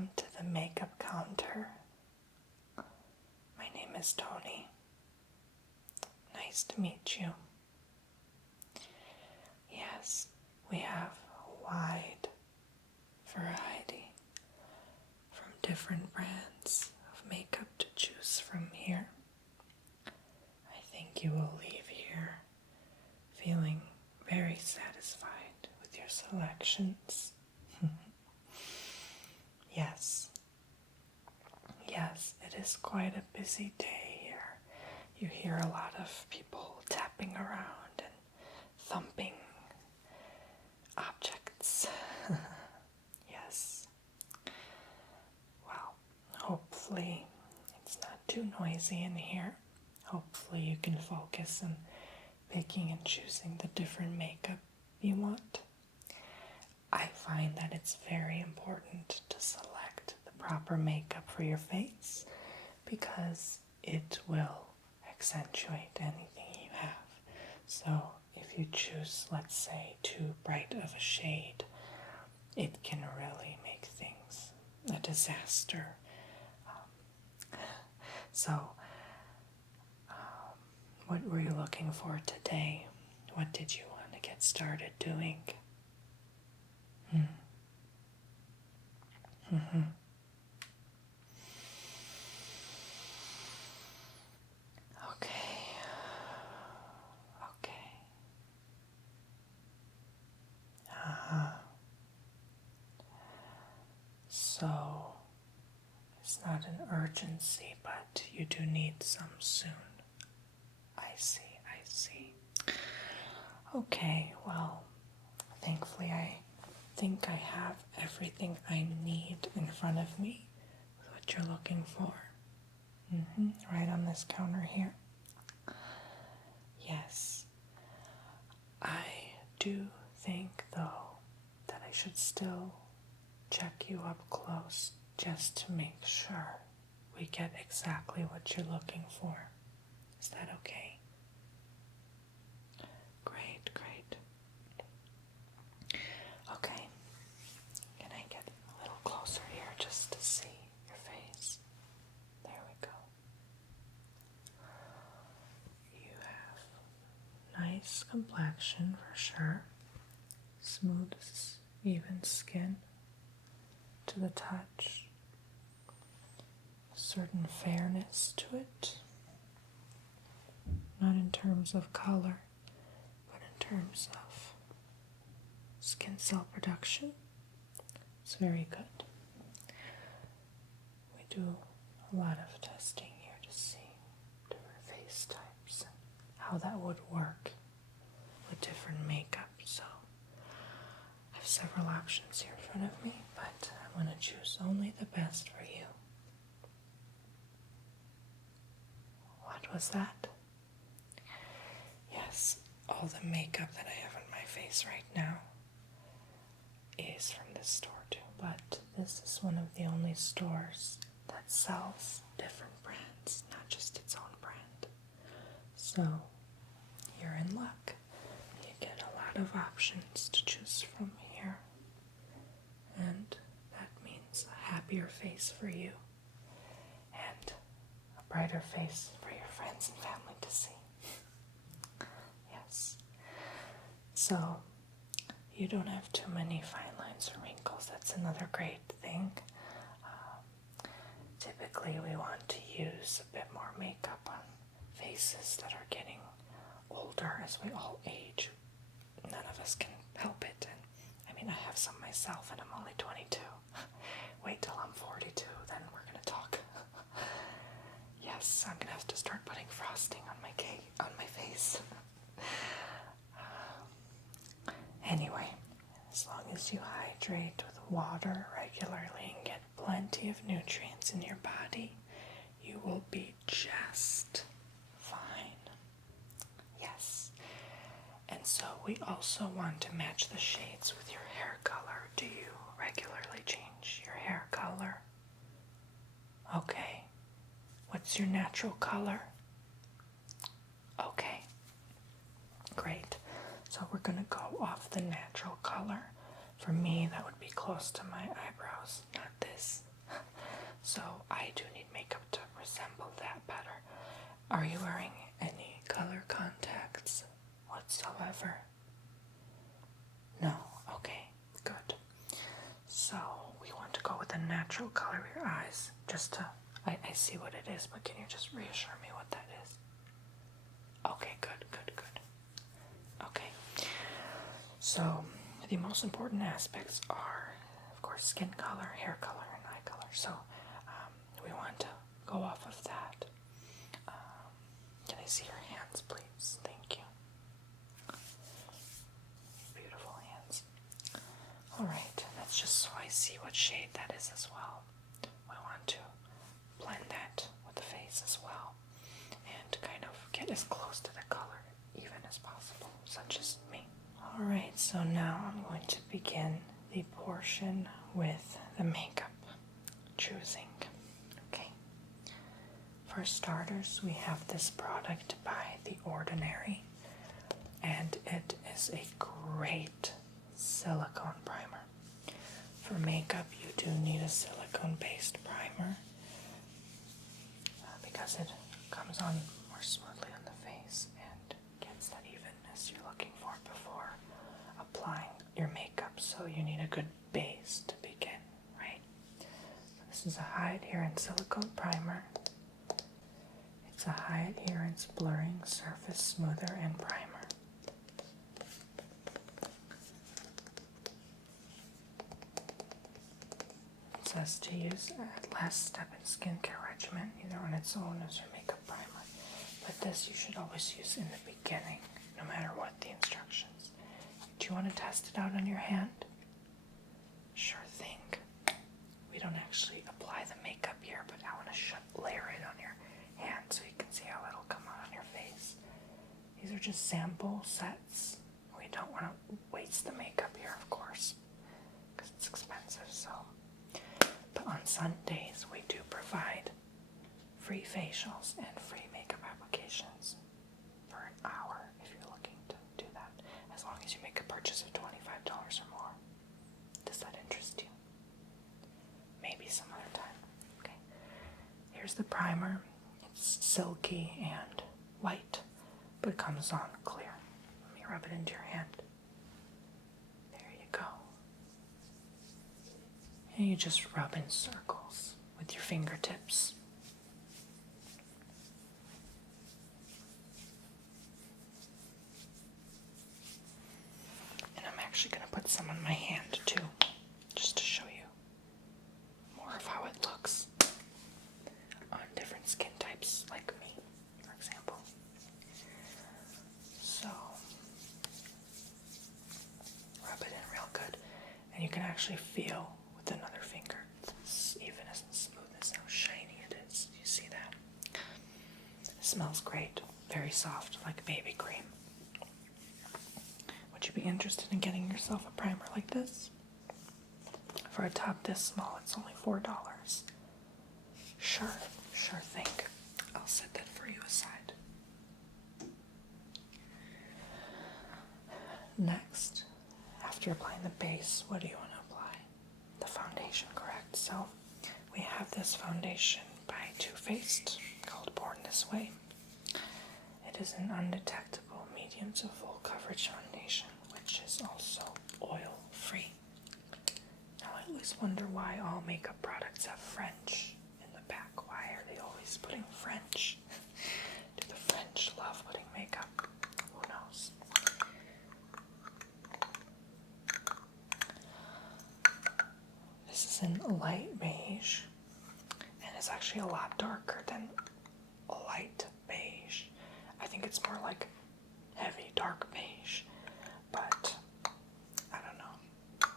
welcome to the makeup counter. My name is Tony. Nice to meet you. Yes, we have a wide variety from different brands of makeup to choose from here. I think you will leave here feeling very satisfied with your selections. Yes, it is quite a busy day here. You hear a lot of people tapping around and thumping objects. Yes. Well, hopefully it's not too noisy in here. Hopefully you can focus on picking and choosing the different makeup you want. I find that it's very important to select the proper makeup for your face because it will accentuate anything you have. So if you choose, let's say, too bright of a shade, it can really make things a disaster. What were you looking for today? What did you want to get started doing? Okay. So, it's not an urgency, but you do need some soon. I see. Okay, well, thankfully I think I have everything I need in front of me with what you're looking for. Right on this counter here. Yes. I do think, though, that I should still check you up close just to make sure we get exactly what you're looking for. Is that okay? Great. Okay. Can I get a little closer here just to see your face? There we go. You have nice complexion for sure. Smooth, even skin to the touch. Certain fairness to it. Not in terms of color, but in terms of skin cell production. It's very good. We do a lot of testing here to see different face types and how that would work with different makeup. So I have several options here in front of me, but I'm going to choose only the best for you. What was that? Yes, all the makeup that I have on my face right now is from this store too, but this is one of the only stores that sells different brands, not just its own brand. So you're in luck. You get a lot of options to choose from here, and that means a happier face for you and a brighter face for your friends and family to see. Yes. So you don't have too many fine lines or wrinkles. That's another great thing. Typically we want to use a bit more makeup on faces that are getting older as we all age. None of us can help it. And I have some myself and I'm only 22. Wait till I'm 42, then we're going to talk. Yes, I'm going to have to start putting frosting on my cake, on my face. Anyway, as long as you hydrate with water regularly and get plenty of nutrients in your body, you will be just fine. Yes. And so we also want to match the shades with your hair color. Do you regularly change your hair color? Okay. What's your natural color? Okay. Great. So we're going to go off the natural color. For me, that would be close to my eyebrows, not this. So I do need makeup to resemble that better. Are you wearing any color contacts whatsoever? No? Okay, good. So we want to go with the natural color of your eyes. I see what it is, but can you just reassure me what that is? Okay, good. Okay. So the most important aspects are, of course, skin color, hair color, and eye color. So we want to go off of that. Can I see your hands, please? Thank you. Beautiful hands. Alright, that's just so I see what shade that is as well. We want to blend that with the face as well and kind of get as close to the color even as possible, such as me. Alright, so now I'm going to begin the portion with the makeup choosing. Okay. For starters, we have this product by The Ordinary, and it is a great silicone primer. For makeup, you do need a silicone-based primer because it comes on more smoothly on the face and gets that evenness you're looking for before applying your makeup. So you need a good base to begin, right? So this is a high adherence silicone primer. It's a high adherence blurring surface smoother and primer. It says to use at last step in skincare regimen, either on its own as your makeup primer. But this you should always use in the beginning, no matter what the instructions. Do you want to test it out on your hand? Sure thing. We don't actually apply the makeup here, but I want to layer it on your hand so you can see how it'll come out on your face. These are just sample sets. We don't want to waste the makeup here, of course, because it's expensive. But on Sundays, we do provide free facials and free makeup applications for an hour if you're looking to do that, as long as you make a purchase of $25 or more. Does that interest you? Maybe some other time. Okay. Here's the primer. It's silky and light, but it comes on clear. Let me rub it into your hand. There you go. And you just rub in circles with your fingertips. And I'm actually going to put some on my hand too, just to show you more of how it looks on different skin types like me, for example. So, rub it in real good, and you can actually feel with another finger, it's even as smooth as how shiny it is. You see that? It smells great, very soft, like baby cream. Would you be interested in getting yourself a primer like this? For a top this small, it's only $4. Sure thing. I'll set that for you aside. Next, after applying the base, what do you want to apply? The foundation, correct? So we have this foundation by Too Faced called Born This Way. It is an undetectable medium to full coverage foundation, which is also oil-free. Now I always wonder why all makeup products have French in the back. Why are they always putting French? Do the French love putting makeup? Who knows? This is in light beige, and it's actually a lot darker than light beige. I think it's more like heavy dark beige, but I don't know.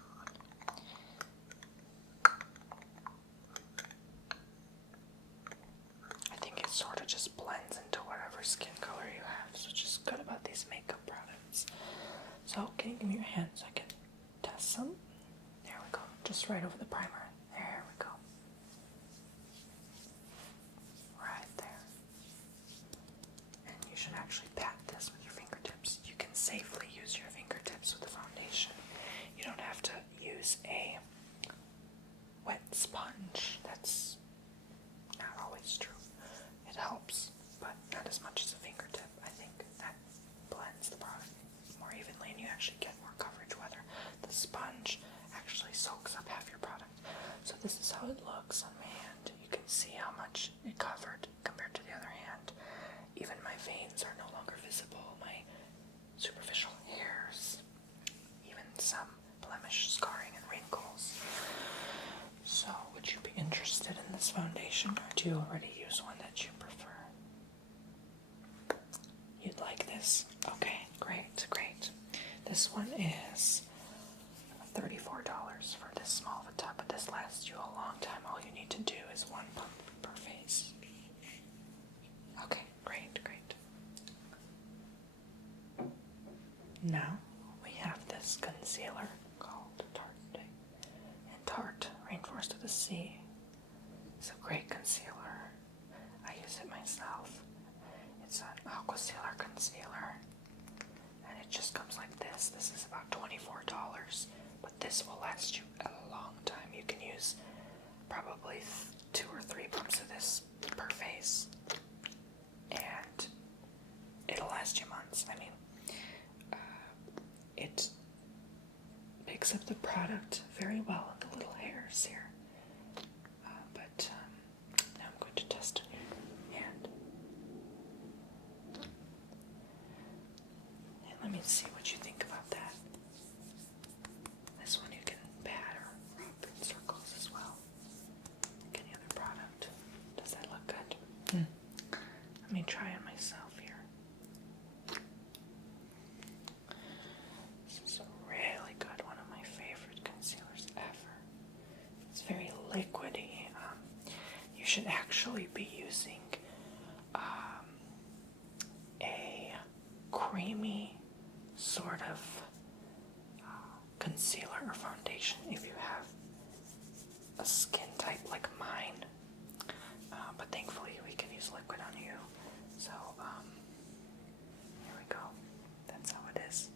I think it sort of just blends into whatever skin color you have, so which is good about these makeup products. So can you give me your hand so I can test some? There we go, just right over the primer. There we go. Right there. And you should actually pat this with your fingertips. You can safely use your fingertips with the foundation. You don't have to use a wet sponge. That's is true. It helps, but not as much as a fingertip. I think that blends the product more evenly and you actually get more coverage, whether the sponge actually soaks up half your product. So this is how it looks on my hand. You can see how much it covered compared to the other hand. Even my veins are no longer visible, my superficial hairs, even some blemish scarring and wrinkles. So would you be interested in this foundation, or do you already use one that you prefer? You'd like this? Okay, great, great. This one is $34 for this small of a tub, but this lasts you a long time. All you need to do is one pump per face. Okay, great, great. Now we have this concealer called Tarte Rainforest of the Sea. It's a great concealer. I use it myself. It's an Aqua Sealer concealer, and it just comes like this. This is about $24, but this will last you a long time. You can use probably 2 or 3 pumps of this per face, and it'll last you months. I mean, it picks up the product very well in the little hairs here. But now I'm going to test on your hand. And let me see what you think about that. This one you can pat or rub in circles as well. Like any other product. Does that look good? Let me try it myself here. This is a really good, one of my favorite concealers ever. It's very liquidy. You should actually be using a creamy sort of concealer or foundation if you have a skin type like mine. But thankfully we can use liquid on you. So here we go. That's how it is.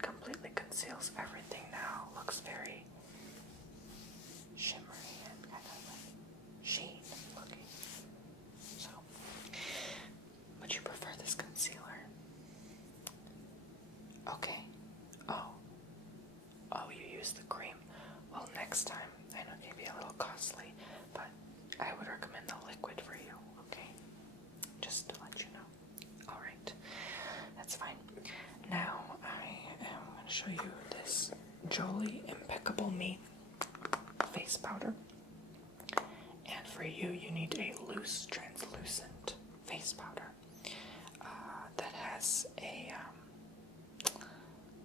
Completely conceals everything now. Looks very shimmery and kind of like sheen looking. So, would you prefer this concealer? Okay. Oh, you use the cream. Well, next time, I know it can be a little costly, but I would recommend the liquid for you, okay? Just to let you know. Alright, that's fine. Now, I am going to show you this Jolie Impeccable Me face powder. And for you, you need a loose, translucent face powder that has a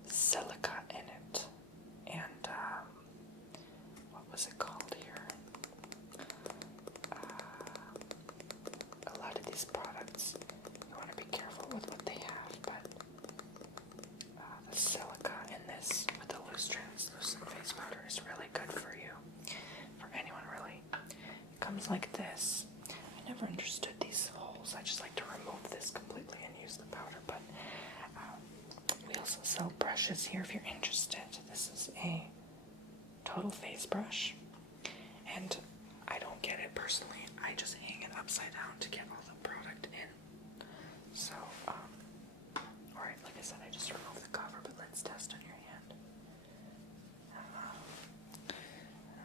silica in it. And what was it called here? A lot of these products, you want to be careful with what they have, but the silica in this with the loose, translucent face powder is really good for you. For anyone, really. It comes like this. I never understood these holes. I just like to remove this completely and use the powder, but we also sell brushes here if you're interested. This is a total face brush, and I don't get it personally. I just hang it upside down to get all the product in. So, alright, like I said, I just removed the cover, but let's test on your hand.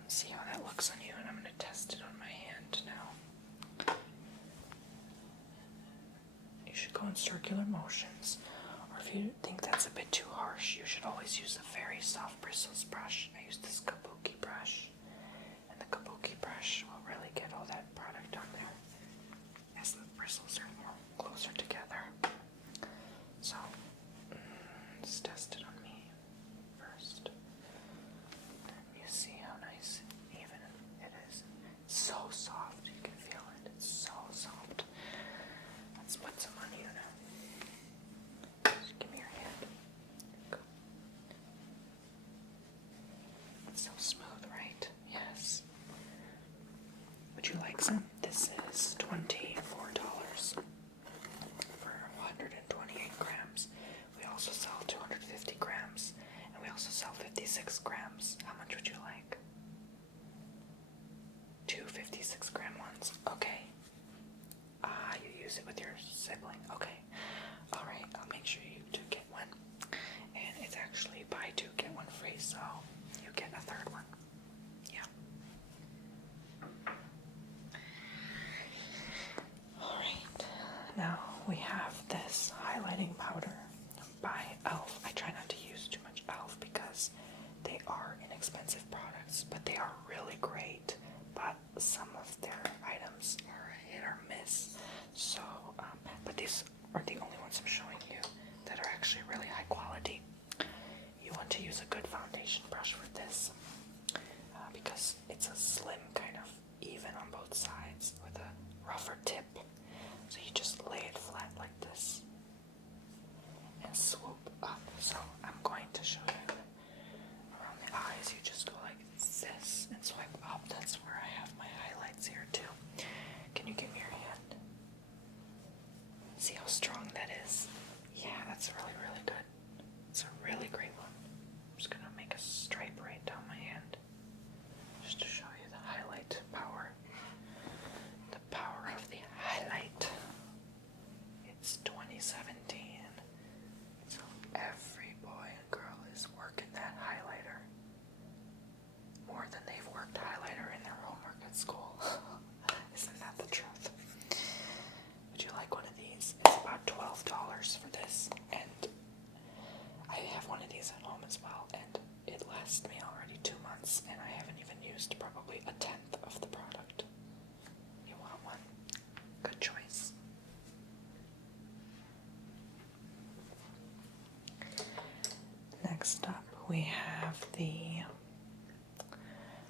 See how that looks on you, and I'm going to test it on my hand now. You should go in circular motions, or if you think that's a bit too harsh, you should always use a very soft bristles brush. I use this kabuki brush, and the kabuki brush will really get all that product on there as the bristles are more closer together. So, let's test it on me first. You see how nice and even it is. It's so soft, you can feel it. It's so soft. Let's put some on you now. Just give me your hand. Go. It's so smooth, right? Yes. Would you like some? This is $24 for 128 grams. We also sell 250 grams, and we also sell 56 grams. How much would you like? 2 56-gram ones. Okay. highlighting powder by e.l.f. I try not to use too much e.l.f. because they are inexpensive products, but they are really great. But some of their items are hit or miss. So, but these are the only ones I'm showing you that are actually really high quality. You want to use a good foundation brush for this because it's a slim kind of even on both sides with a rougher tip. So you just lay it flat like this and swoop up. So I'm going to show you around the eyes. You just go like this and swipe up. That's where I have my highlights here too. Can you give me your hand? See how strong that is? Yeah, that's really, really good. It's a really great one. I'm just gonna make a stripe right down my hand just to show you the highlight power. The power of the highlight. It's 2017, so every boy and girl is working that highlighter more than they've worked highlighter in their homework at school. Isn't that the truth? Would you like one of these? It's about $12 for this, and I have one of these at home as well, and it lasts me already 2 months, and I haven't even used probably a tenth of the product. You want one? Good choice. Next up, we have the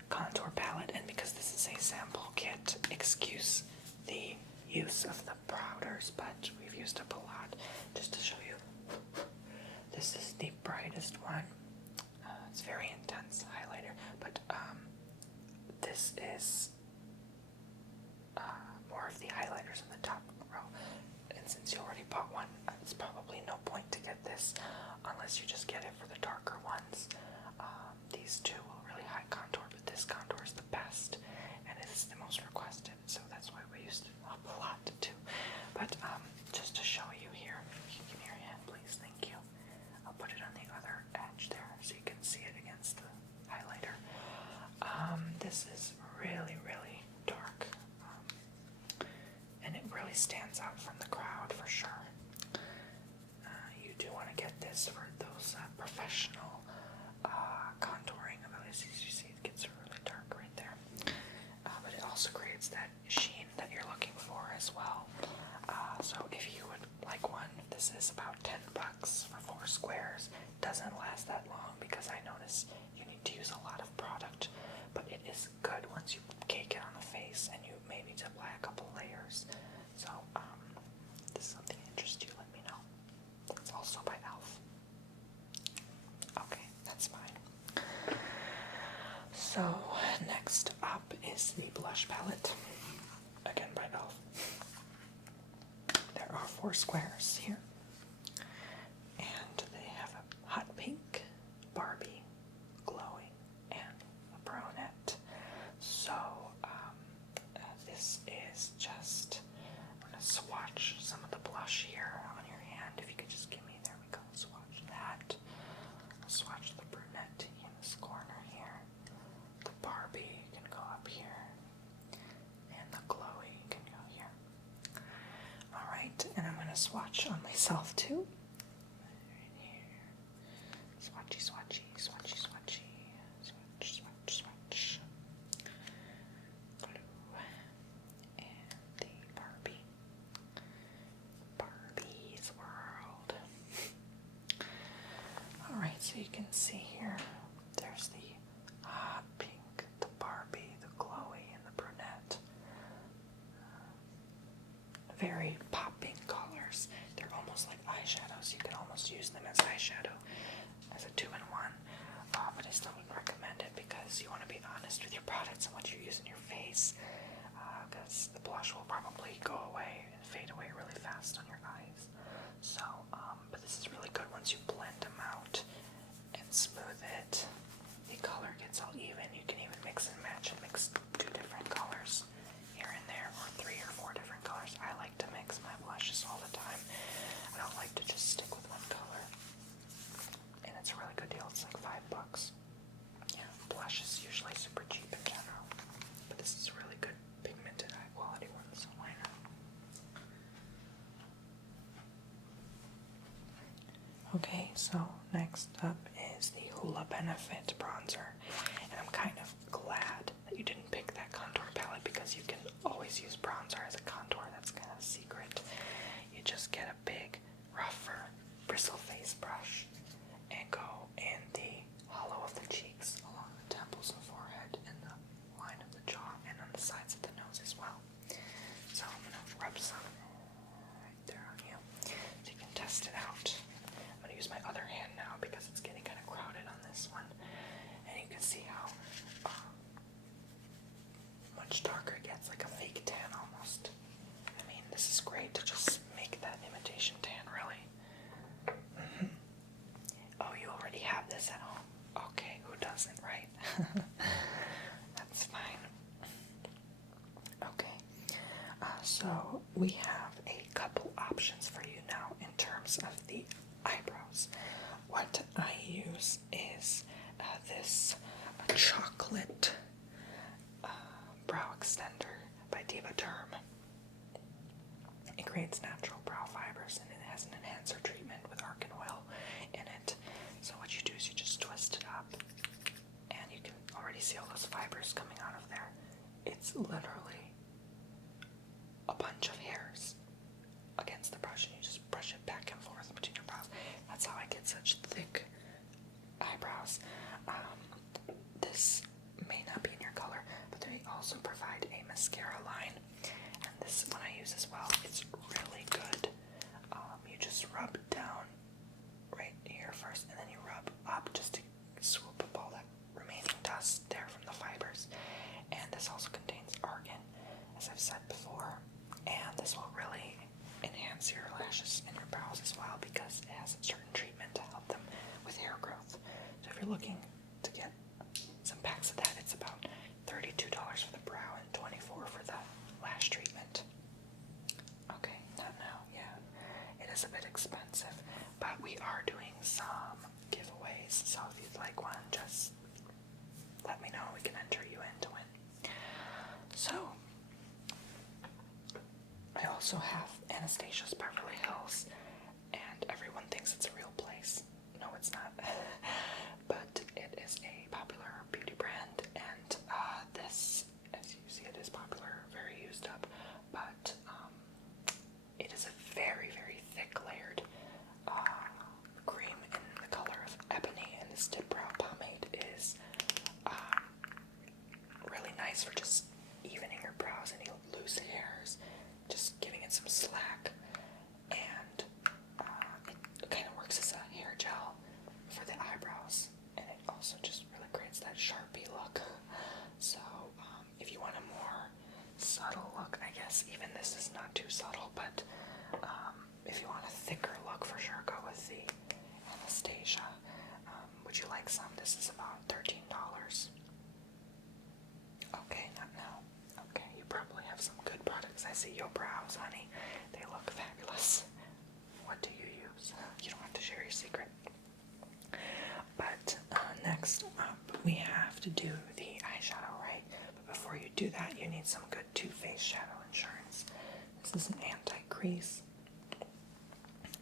contour palette, and because this is a sample kit, excuse the use of the powders, but we've used up a lot. Just to show you, this is the brightest one. It's very intense highlighter, but this is more of the highlighters in the top row. And since you already bought one, it's probably no point to get this unless you just get it for the darker ones. These two will really high contour, but this contour is the best, and it is the most requested, so that's why we used it up a lot too. But just to show you here, if you give me your hand, please, thank you. I'll put it on the other edge there so you can see it against the highlighter. This is really, really dark, and it really stands out from the crowd for sure. You do want to get this for those professional contouring abilities. You see it gets really dark right there, but it also creates that sheen that you're looking for as well. So if you would like one, this is about $10 for 4 squares. Doesn't last that long because I notice you need to use a lot of product, but it is good once you cake it on the face and you maybe need to apply a couple layers. So if this is something that interests you, let me know. It's also by e.l.f. Okay, that's fine. So next up is the blush palette, again by e.l.f. There are 4 squares here, and they have a hot pink, Barbie, glowing, and a brunette. So this is just, I'm going to swatch some of the blush here on your hand. If you could just give me, there we go, swatch that. I'll swatch the brunette in this corner here. The Barbie can go up here, and the glowy can go here. Alright, and I'm going to swatch on myself too. Right here. Swatchy, swatchy, swatchy, swatchy. Swatch, swatch, swatch. Blue. And the Barbie. Barbie's world. Alright, so you can see here, there's the hot pink, the Barbie, the glowy, and the brunette. Very popping colors. They're almost like eyeshadows. You can almost use them as eyeshadow, as a 2-in-1. But I still wouldn't recommend it because you want to be honest with your products and what you use in your face. Because the blush will probably go away and fade away really fast on your eyes. So, but this is really good once you blend them out and smooth it. The color gets all even. You can even mix and match and mix 2 different colors here and there, or 3 or 4 different colors. I like to mix my blushes all the time. I don't like to just stick with one color. And it's a really good deal. It's like $5. Yeah, blush is usually super cheap in general, but this is a really good pigmented high quality one, so why not? Okay, so next up is the Hoola Benefit bronzer. And I'm kind of glad that you didn't pick that contour palette because you can always use bronzer as a contour. That's kind of a secret. You just get a big, rougher bristle face brush and go in the hollow of the cheeks, along the temples and forehead, and the line of the jaw, and on the sides of the nose as well. So I'm going to rub some right there on you so you can test it out. I'm going to use my other hand now because it's getting kind of crowded on this one. And you can see how much darker it gets, like a fake tan almost. I mean, this is great to just make that imitation tan, really. Oh, you already have this at home. Okay, who doesn't, right? That's fine. Okay, so we have a couple options for you now in terms of the eyebrows. What I use is this chocolate brow extender by Diva Derm. It creates natural brow fibers and it has an enhancer treatment with argan oil in it. So what you do is you just twist it up and you can already see all those fibers coming out of there. It's literally a bunch of hairs against the brush and you just brush it back and forth between your brows. That's how I get such thick eyebrows. This may not be in your color, but they also provide a mascara line, and this one I use as well. It's really good. You just rub down right here first, and then you rub up just to swoop up all that remaining dust there from the fibers. And this also contains argan, as I've said before, and this will really enhance your lashes and your brows as well because it has a certain treatment to help them with hair growth. So if you're looking to get some packs of that, it's about $32 for the brow and $24 for the lash treatment. Okay, not now, yeah. It is a bit expensive, but we are doing some giveaways, so if you'd like one, just let me know. We can enter you in to win. So, I also have Anastasia's Beverly Hills, and everyone thinks it's a real place. No, it's not. But it is a popular beauty brand, and this, as you see, it is popular, very used up, but it is a very, very thick layered cream in the color of ebony, and this dip brow pomade is really nice for just evening your brows, any loose hairs, just giving it some slack, and it kind of works as a hair gel for the eyebrows, and it also just really creates that Sharpie look. So if you want a more subtle look, I guess even this is not too subtle, but if you want a thicker look, for sure go with the Anastasia. Would you like some? This is about $13. Okay, not now. Okay, you probably have some good products. I see your brows, honey. They look fabulous. What do you use? You don't have to share your secret. But next up, we have to do the eyeshadow, right? But before you do that, you need some good Too Faced shadow insurance. This is an anti-crease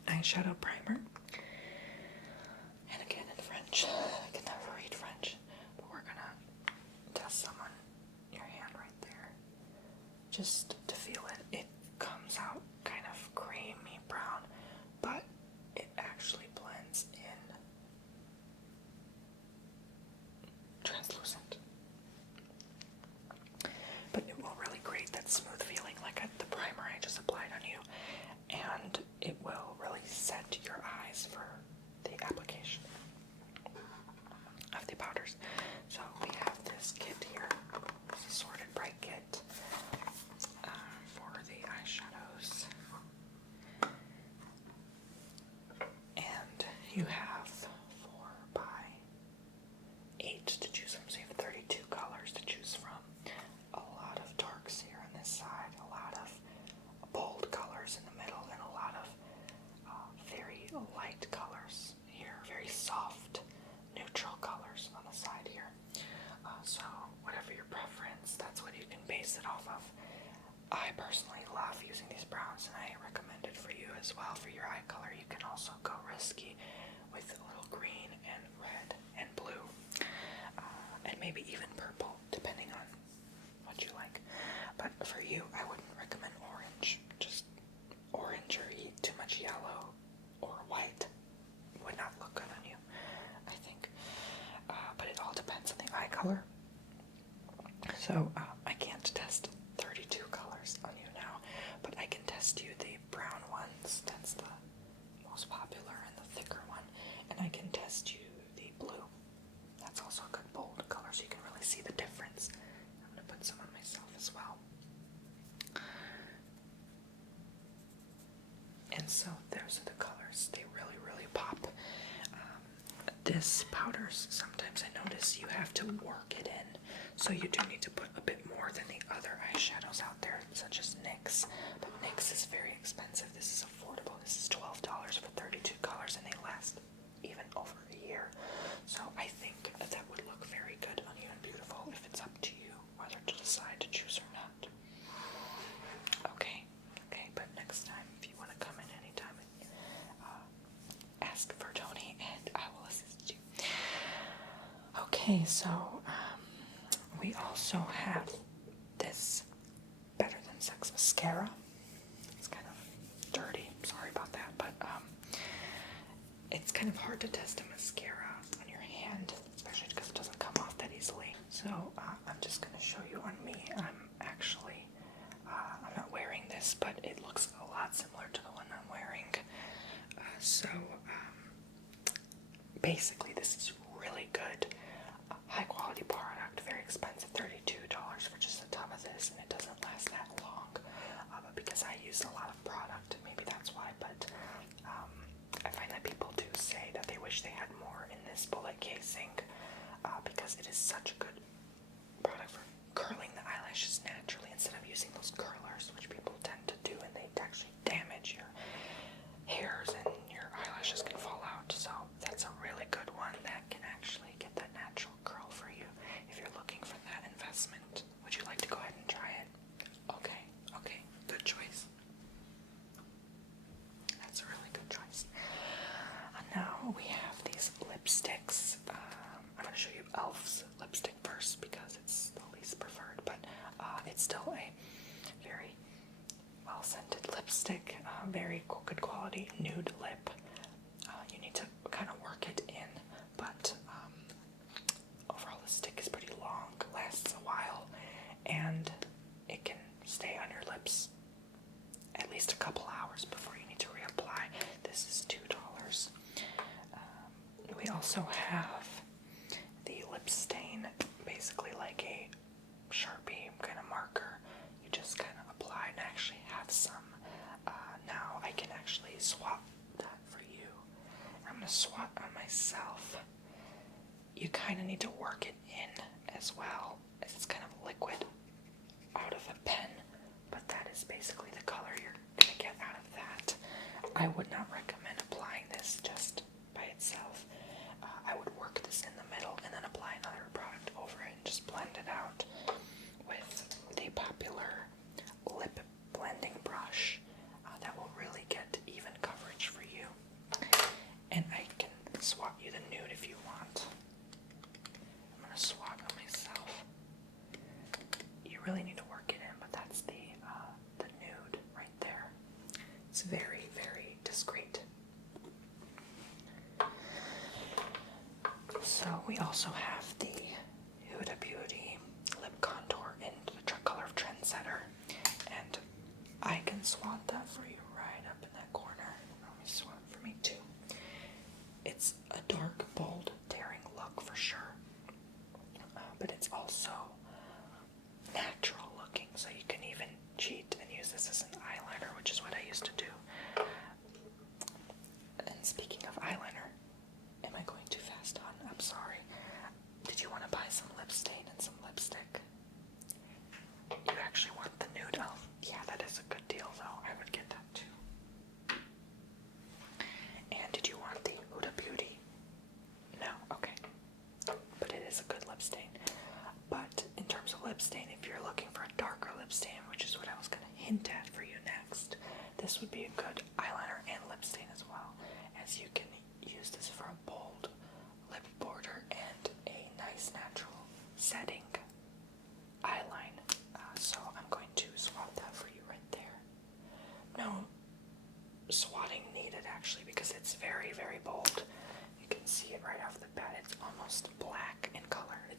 eyeshadow primer. And again in French. I can never read French, but we're gonna test some on your hand right there. Just to feel it. It comes out kind of creamy brown, but it actually blends in translucent. But it will really create that smooth feeling like the primer I just applied on you, and it will really set your eyes for the application of the powders. So we have this kit here, this assorted bright kit for the eyeshadows, and you have 4x8 to choose from, so you have 32 colors to choose from. A lot of darks here on this side, a lot of bold colors in the middle, and a lot of very light colors here, very soft, neutral colors on the side here. So whatever your preference, that's what you can base it off of. I personally love using these browns, and I recommend it for you as well for your eye eye color, you can also go risky with a little green and red and blue, and maybe even purple, depending on what you like. But for you, I wouldn't recommend orange. Just orange or too much yellow or white would not look good on you, I think. But it all depends on the eye color. So I can't test 32 colors on you now, but I can test you the brown ones. That's the most popular and the thicker one. And I can test you the blue. That's also a good bold color, so you can really see the difference. I'm going to put some on myself as well. And so those are the colors. They really, really pop. This powders, sometimes I notice you have to work it in. So you do need to put a bit more than the other eyeshadows out there, such as NYX. But NYX is very expensive. This is affordable. This is $12 for 32 colors, and they last even over a year. So I think that would look very good on you and beautiful if it's up to you whether to decide to choose or not. Okay, but next time, if you want to come in anytime, ask for Tony and I will assist you. Okay, so we also have this Better Than Sex mascara. It's kind of dirty, sorry about that, but it's kind of hard to test a mascara on your hand, especially because it doesn't come off that easily. So I'm just going to show you on me. I'm not wearing this, but it looks a lot similar to the one I'm wearing. Basically this is really good, high quality product, very expensive, $32 for just a tub of this, and it doesn't last that long, but because I use a lot of product, maybe that's why, but I find that people do say that they wish they had more in this bullet casing, because it is such a good product for curling the eyelashes naturally instead of using those curlers, which people tend to do, and they actually damage your hairs and your eyelashes can fall out. So that's a really good one that can actually get that natural curl for you if you're looking for that investment. Would you like to go ahead and try it? Okay, good choice. That's a really good choice. Now we have these lipsticks. I'm going to show you e.l.f.'s lipstick first because it's the least preferred, but it's still a very well-scented lipstick, very good quality nude lip. You need to kind of work it in, but overall the stick is pretty long, lasts a while, and it can stay on your lips at least a couple hours before you need to reapply. This is $2. We also have the lip stain, basically like a Sharpie kind of marker. You just kind of apply, and actually have some. Now I can actually swap that for you. I'm going to swap on myself. You kind of need to work it in as well, as it's kind of liquid out of a pen, but that is basically the color you're going to get out of that. I would not recommend applying this just by itself. I would work this in the middle and then apply another product over it and just blend it out with the popular lip blending brush. That will really get even coverage for you. And I can swap you the nude if you want. I'm going to swap on myself. You really need to work it in, but that's the nude right there. It's very, very discreet. So we also have the Huda Beauty lip contour in the color of Trendsetter, and I can swap that for you right up in that corner. Let me swap for me too. It's a dark, bold, daring look for sure, but it's also natural looking, so you can even cheat and use this as an eyeliner, which is what I used to do. And speaking of eyeliner, am I going too fast on? I'm sorry. Did you want to buy some lip stain and some lipstick? You actually want the nude? Oh, yeah, that is a good deal though. I would get that too. And did you want the Huda Beauty? No? Okay. But it is a good lip stain. But in terms of lip stain, if you're looking for a darker lip stain, which is what I was going to hint at for you next, this would be a good eyeliner and lip stain as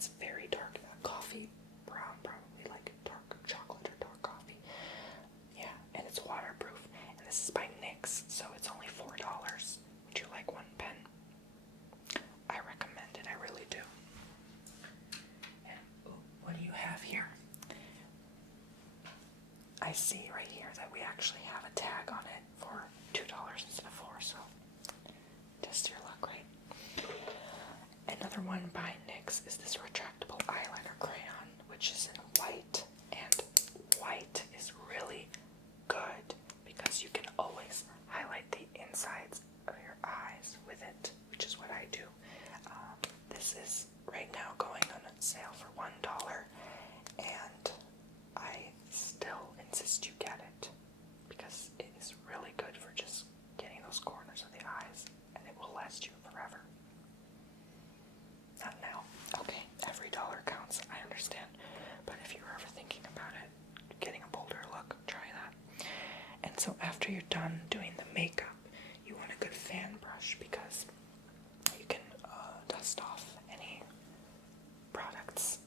it's very dark, coffee brown, probably like dark chocolate or dark coffee. Yeah, and it's waterproof. And this is by NYX, so it's only $4. Would you like one pen? I recommend it, I really do. And what do you have here? I see right here that we actually have a tag on it for $2 instead of $4, so test your luck, right? Another one by NYX is this retractable eyeliner crayon, which is in white, and white is really good because you can always highlight the insides of your eyes with it, which is what I do. This is right now going on sale for $1, and I still insist you get it because it is really good for just getting those corners of the eyes, and it will last you forever. Not now. Okay, every dollar counts, I understand. But if you're ever thinking about it, getting a bolder look, try that. And so after you're done doing the makeup, you want a good fan brush because you can dust off any products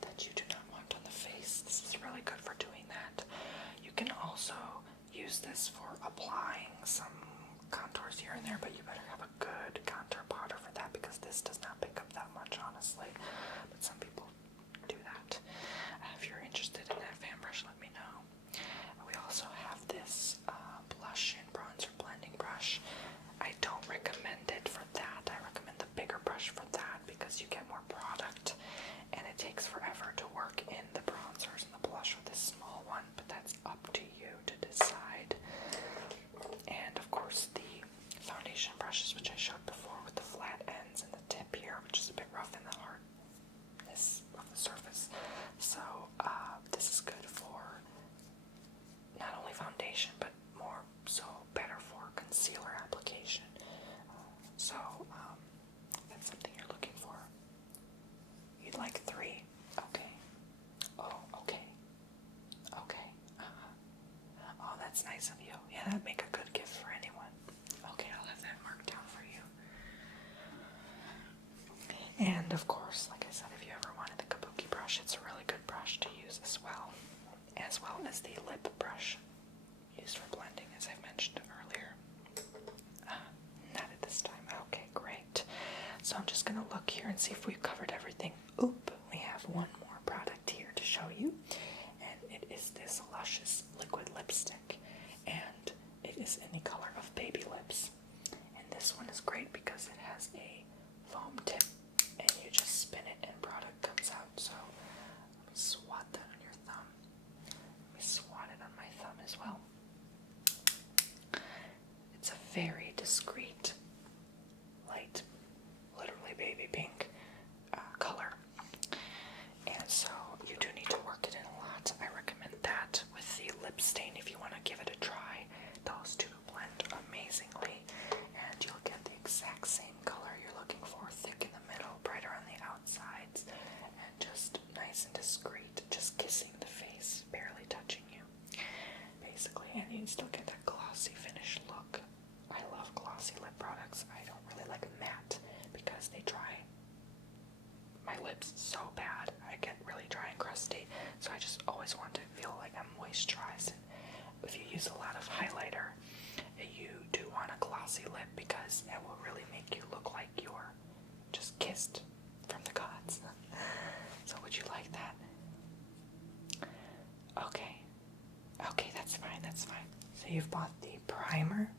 that you do not want on the face. This is really good for doing that. You can also use this for applying some contours here and there, but you better have a good contour powder for that because this does not pick up that much, honestly. But some people do that. If you're interested in that fan brush, let me know. We also have this blush and bronzer blending brush. I don't recommend it for that. I recommend the bigger brush for that because you get more product and it takes forever to work in the bronzers and the blush with this small one, but that's up to you to decide. And of course the foundation brushes, which I showed before, with the flat ends and the tip here, which is a bit rough in the hardness of the surface. So this is good for not only foundation, but more so better for concealer application. So that's something you're looking for. You'd like 3? Okay. Oh, okay. Okay. Oh, that's nice of you. Yeah, that'd make a good gift for anyone. Okay, I'll have that marked down for you. And of course, like I said, if you ever wanted the Kabuki brush, it's a really good brush to use as well as the lip brush used for blending, as I mentioned earlier. Not at this time. Okay, great. So I'm just going to look here and see if we've covered everything. Oop, we have one more product here to show you, and it is this Luscious liquid lipstick, and it is in the color of Baby Lips. And this one is great because it has a foam tip, and you just spin it and product comes out. So let me swat that on your thumb. Let me swat it on my thumb as well. It's a very discreet, light, literally baby pink color. And so you do need to work it in a lot. I recommend that with the lip stain if you want to give it a try. Those two blend amazingly, and you'll get the exact same color you're looking for, thick in the middle, brighter on the outsides, and just nice and discreet, just kissing the face, barely touching you, basically. And you still get that glossy finish look. I love glossy lip products. I don't really like matte because they dry my lips so bad. I get really dry and crusty, so I just always want to feel like I'm moisturized. And if you use a lot of highlighter, you do want a glossy lip because it will really make you look like you're just kissed from the gods. So would you like that? Okay. Okay, that's fine, that's fine. So you've bought the primer,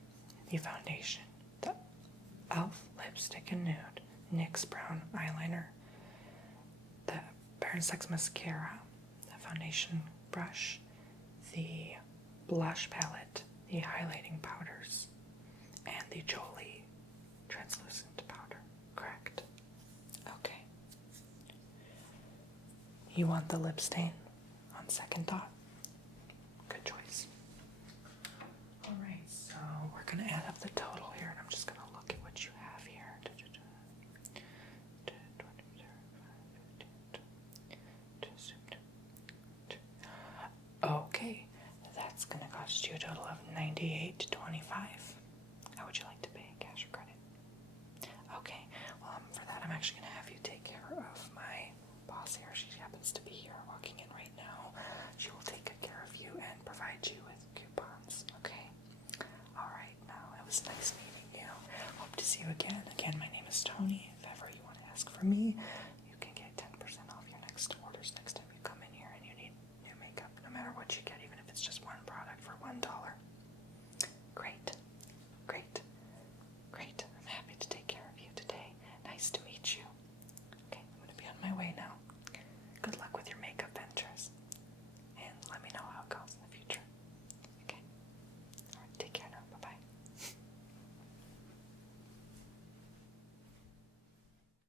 the foundation, the e.l.f. lipstick and nude, NYX brown eyeliner, the Bare Sex mascara, the foundation brush, the blush palette, the highlighting powders, and the Jolie translucent powder, correct? Okay. You want the lip stain on second thought? Good choice. Alright, so we're going to add up the total here, and I'm just going to look at what you have here. Okay, that's going to cost you a total of $98.25. How would you like to pay, cash or credit? Okay, well, for that, I'm actually going to have you take care of my see you again. Again, my name is Tony. If ever you want to ask for me,